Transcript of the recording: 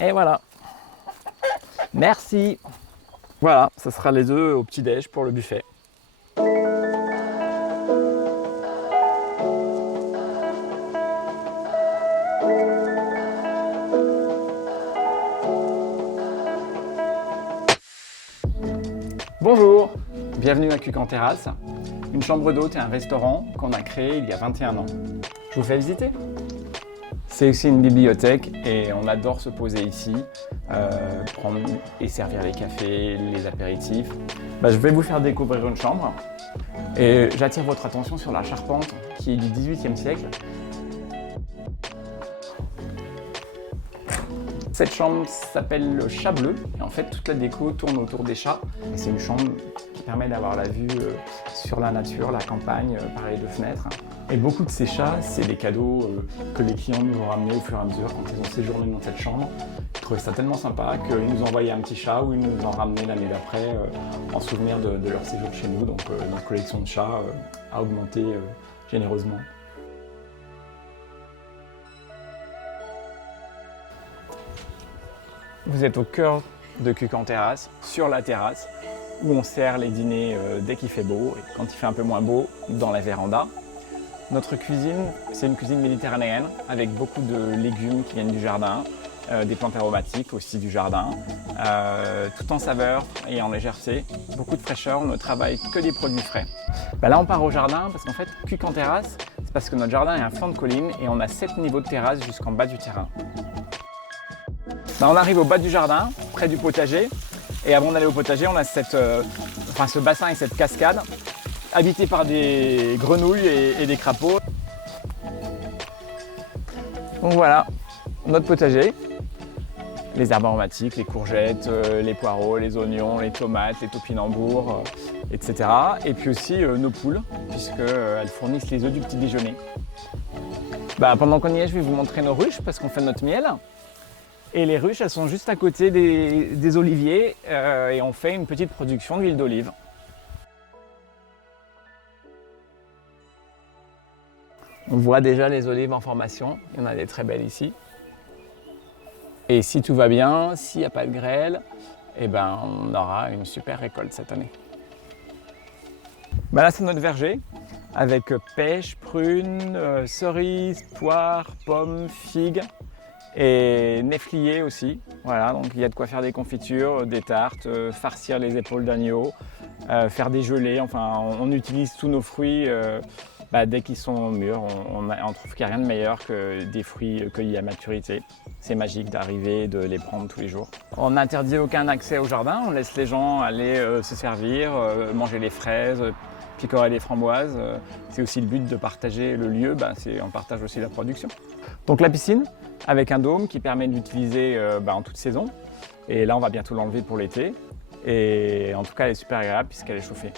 Et voilà. Merci. Voilà, ça sera les œufs au petit-déj pour le buffet. Bonjour, bienvenue à Cuq en Terrasse, une chambre d'hôte et un restaurant qu'on a créé il y a 21 ans. Je vous fais visiter. C'est aussi une bibliothèque et on adore se poser ici, prendre et servir les cafés, les apéritifs. Je vais vous faire découvrir une chambre et j'attire votre attention sur la charpente qui est du XVIIIe siècle. Cette chambre s'appelle le chat bleu et en fait toute la déco tourne autour des chats. Et c'est une chambre qui permet d'avoir la vue sur la nature, la campagne, par les deux fenêtres. Et beaucoup de ces chats, c'est des cadeaux que les clients nous ont ramenés au fur et à mesure quand ils ont séjourné dans cette chambre. Ils trouvaient ça tellement sympa qu'ils nous envoyaient un petit chat ou ils nous en ramenaient l'année d'après en souvenir de leur séjour chez nous. Donc notre collection de chats a augmenté généreusement. Vous êtes au cœur de Cuq en Terrasse, sur la terrasse, où on sert les dîners dès qu'il fait beau et quand il fait un peu moins beau, dans la véranda. Notre cuisine, c'est une cuisine méditerranéenne avec beaucoup de légumes qui viennent du jardin, des plantes aromatiques aussi du jardin, tout en saveur et en légèreté, beaucoup de fraîcheur, on ne travaille que des produits frais. Là on part au jardin parce qu'en fait Cuq en Terrasse, c'est parce que notre jardin est un flanc de colline et on a 7 niveaux de terrasse jusqu'en bas du terrain. On arrive au bas du jardin, près du potager, et avant d'aller au potager, on a ce bassin et cette cascade, habité par des grenouilles et des crapauds. Donc voilà, notre potager, les herbes aromatiques, les courgettes, les poireaux, les oignons, les tomates, les topinambours, etc. Et puis aussi nos poules, puisqu'elles fournissent les œufs du petit déjeuner. Pendant qu'on y est, je vais vous montrer nos ruches, parce qu'on fait notre miel. Et les ruches, elles sont juste à côté des oliviers et on fait une petite production d'huile d'olive. On voit déjà les olives en formation, il y en a des très belles ici. Et si tout va bien, s'il n'y a pas de grêle, on aura une super récolte cette année. Là c'est notre verger avec pêche, prunes, cerises, poires, pommes, figues. Et néflier aussi, voilà, donc il y a de quoi faire des confitures, des tartes, farcir les épaules d'agneau, faire des gelées, enfin on utilise tous nos fruits dès qu'ils sont mûrs, on trouve qu'il n'y a rien de meilleur que des fruits cueillis à maturité. C'est magique d'arriver et de les prendre tous les jours. On n'interdit aucun accès au jardin, on laisse les gens aller se servir, manger les fraises, picorer des framboises. C'est aussi le but de partager le lieu, on partage aussi la production. Donc la piscine, avec un dôme qui permet d'utiliser en toute saison. Et là, on va bientôt l'enlever pour l'été. Et en tout cas, elle est super agréable puisqu'elle est chauffée.